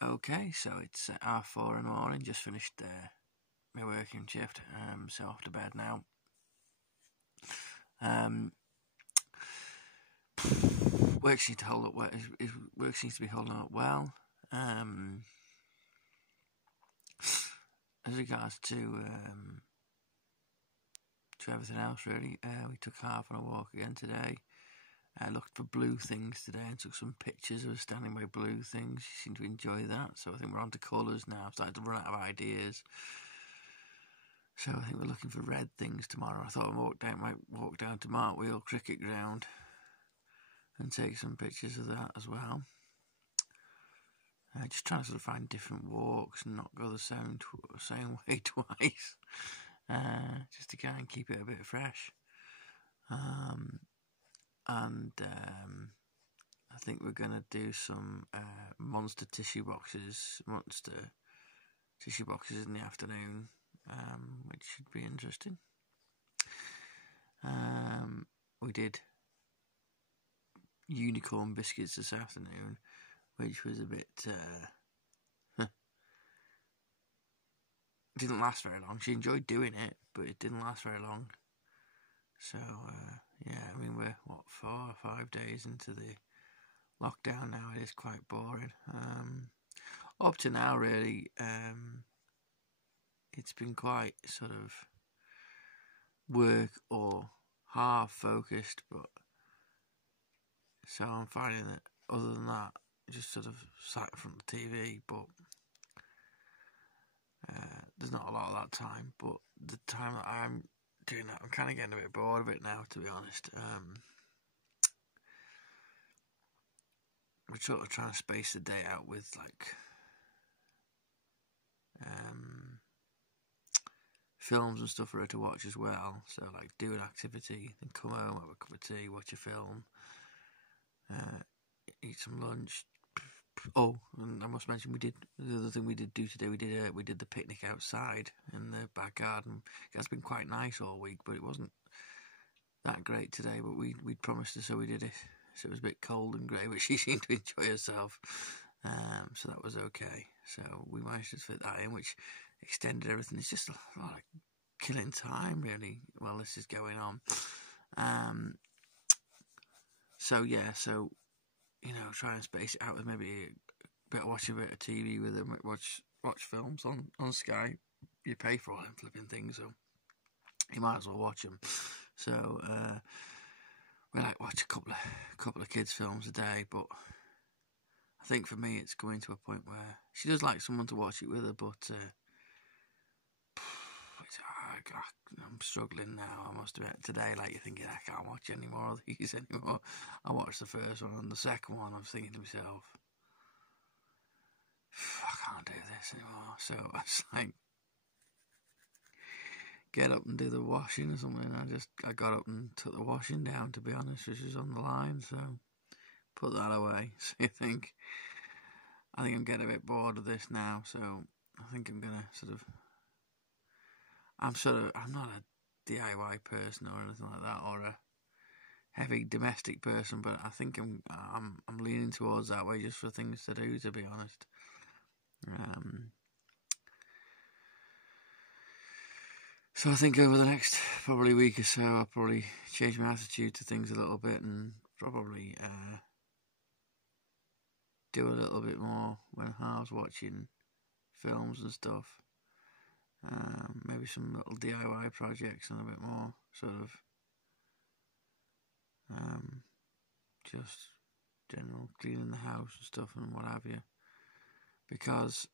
Okay, so it's 4:30 in the morning, just finished my working shift, so off to bed now. Work seems to hold up well. Work seems to be holding up well. As regards to everything else, really, we took half on a walk again today. I looked for blue things today and took some pictures of standing by blue things. You seem to enjoy that, so I think we're on to colours now. I'm starting to run out of ideas. So I think we're looking for red things tomorrow. I thought I might walk down to Martwheel Cricket Ground and take some pictures of that as well. Just trying to sort of find different walks and not go the same way twice. Just to kind of keep it a bit fresh. I think we're going to do some monster tissue boxes in the afternoon, which should be interesting. We did unicorn biscuits this afternoon, which was a bit didn't last very long. She enjoyed doing it, but it didn't last very long. So yeah, I mean, we're 4 or 5 days into the lockdown now. It is quite boring. Up to now, really, it's been quite sort of work or half focused, but so I'm finding that other than that, just sort of sat in front of the TV, but there's not a lot of that time. But the time that I'm doing that, I'm kind of getting a bit bored of it now, to be honest. We're sort of trying to space the day out with like films and stuff for her to watch as well. So like do an activity, then come home, have a cup of tea, watch a film, eat some lunch. Oh, and I must mention the other thing we did do today. We did the picnic outside in the back garden. It's been quite nice all week, but it wasn't that great today. But we'd promised her, so we did it. So it was a bit cold and grey, but she seemed to enjoy herself. So that was okay. So we managed to fit that in, which extended everything. It's just a lot of killing time, really, while this is going on. So yeah, so you know, try and space it out with maybe watch a bit of TV with them, watch films on Sky. You pay for all them flipping things, so you might as well watch them. So we like watch a couple of kids' films a day, but I think for me it's going to a point where she does like someone to watch it with her, but I'm struggling now, I must admit. Today, like, you're thinking, I can't watch any more of these anymore. I watched the first one, and the second one, I was thinking to myself, I can't do this anymore. So I was like, get up and do the washing or something. I got up and took the washing down, to be honest, which is on the line, so put that away. So I think I'm getting a bit bored of this now, so I think I'm gonna I'm not a DIY person or anything like that, or a heavy domestic person, but I think I'm leaning towards that way just for things to do, to be honest. So I think over the next probably week or so, I'll probably change my attitude to things a little bit and probably do a little bit more when Harv's watching films and stuff. Maybe some little DIY projects and a bit more sort of just general cleaning the house and stuff and what have you, because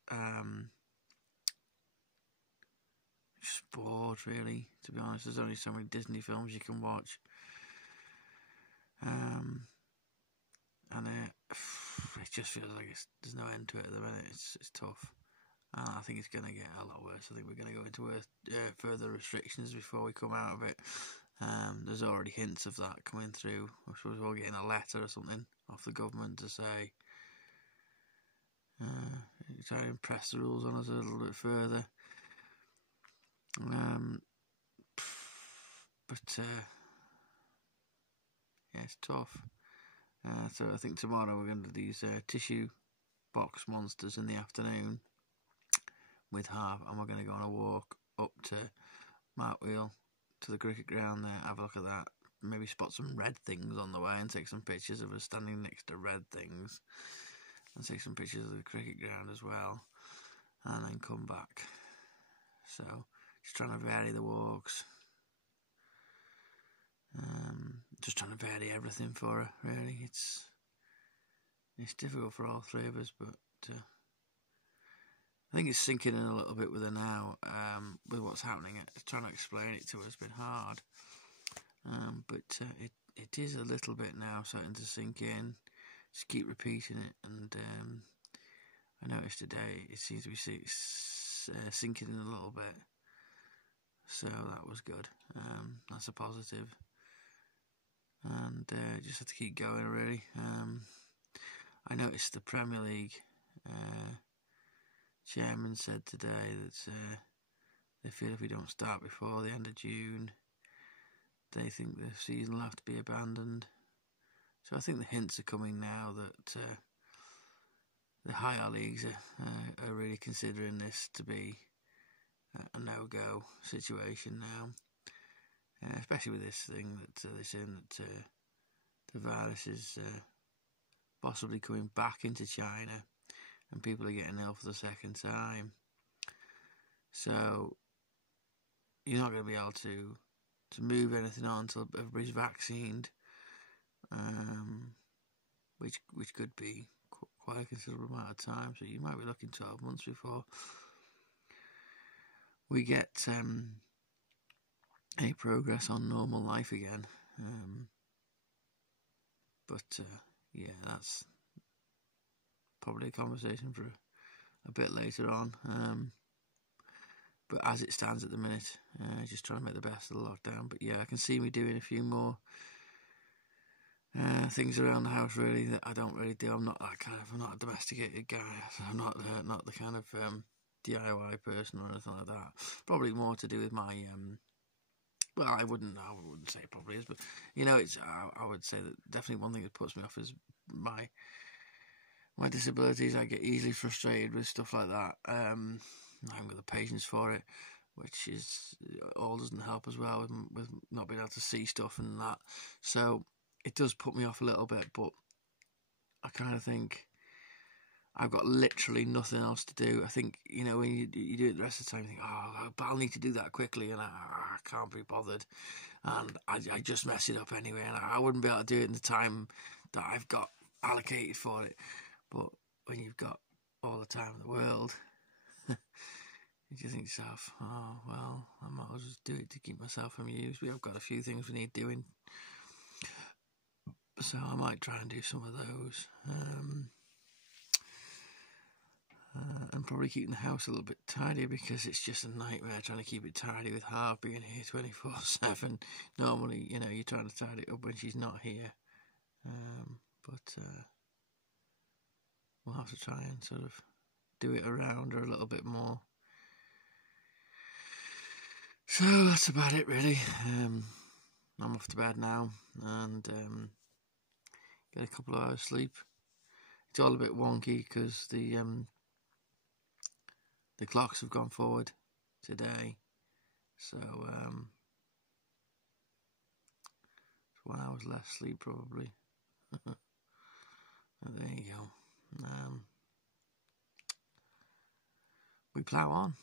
just bored, really, to be honest. There's only so many Disney films you can watch, and it just feels like there's no end to it at the minute. It's tough. I think it's going to get a lot worse. I think we're going to go into further restrictions before we come out of it. There's already hints of that coming through. I suppose we're getting a letter or something off the government to say try to impress the rules on us a little bit further. But yeah, it's tough. So I think tomorrow we're going to do these tissue box monsters in the afternoon with Harv, and we're going to go on a walk up to Markwheel, to the cricket ground there, have a look at that, maybe spot some red things on the way and take some pictures of us standing next to red things, and take some pictures of the cricket ground as well, and then come back. So just trying to vary the walks, just trying to vary everything for her, really. It's difficult for all three of us, but I think it's sinking in a little bit with her now, with what's happening. Trying to explain it to her has been hard, but it is a little bit now starting to sink in. Just keep repeating it, and I noticed today it seems to be sinking in a little bit, so that was good. That's a positive, and just have to keep going, really. I noticed the Premier League chairman said today that they feel if we don't start before the end of June, they think the season will have to be abandoned. So I think the hints are coming now that the higher leagues are really considering this to be a no-go situation now, especially with this thing that they're saying that the virus is possibly coming back into China, and people are getting ill for the second time. So you're not going to be able to move anything on until everybody's vaccinated, which could be quite a considerable amount of time. So you might be looking 12 months before we get any progress on normal life again. But yeah, that's probably a conversation for a bit later on. But as it stands at the minute, just trying to make the best of the lockdown. But yeah, I can see me doing a few more things around the house, really, that I don't really do. I'm not a domesticated guy. I'm not the kind of DIY person or anything like that. Probably more to do with my well, I wouldn't say it probably is, but it's I would say that definitely one thing that puts me off is my disabilities. I get easily frustrated with stuff like that. I haven't got the patience for it, which is all doesn't help as well with not being able to see stuff and that. So it does put me off a little bit, but I kind of think I've got literally nothing else to do. I think, when you do it the rest of the time, you think, oh, but I'll need to do that quickly, and I can't be bothered. And I just mess it up anyway, and I wouldn't be able to do it in the time that I've got allocated for it. But when you've got all the time in the world, you just think to yourself, oh, well, I might as well just do it to keep myself amused. We've got a few things we need doing, so I might try and do some of those. And probably keeping the house a little bit tidy, because it's just a nightmare trying to keep it tidy with Harv being here 24/7. Normally, you're trying to tidy it up when she's not here. But we'll have to try and sort of do it around her a little bit more. So that's about it, really. I'm off to bed now and get a couple of hours sleep. It's all a bit wonky because the clocks have gone forward today, so it's 1 hour less sleep probably. There you go. We plough on.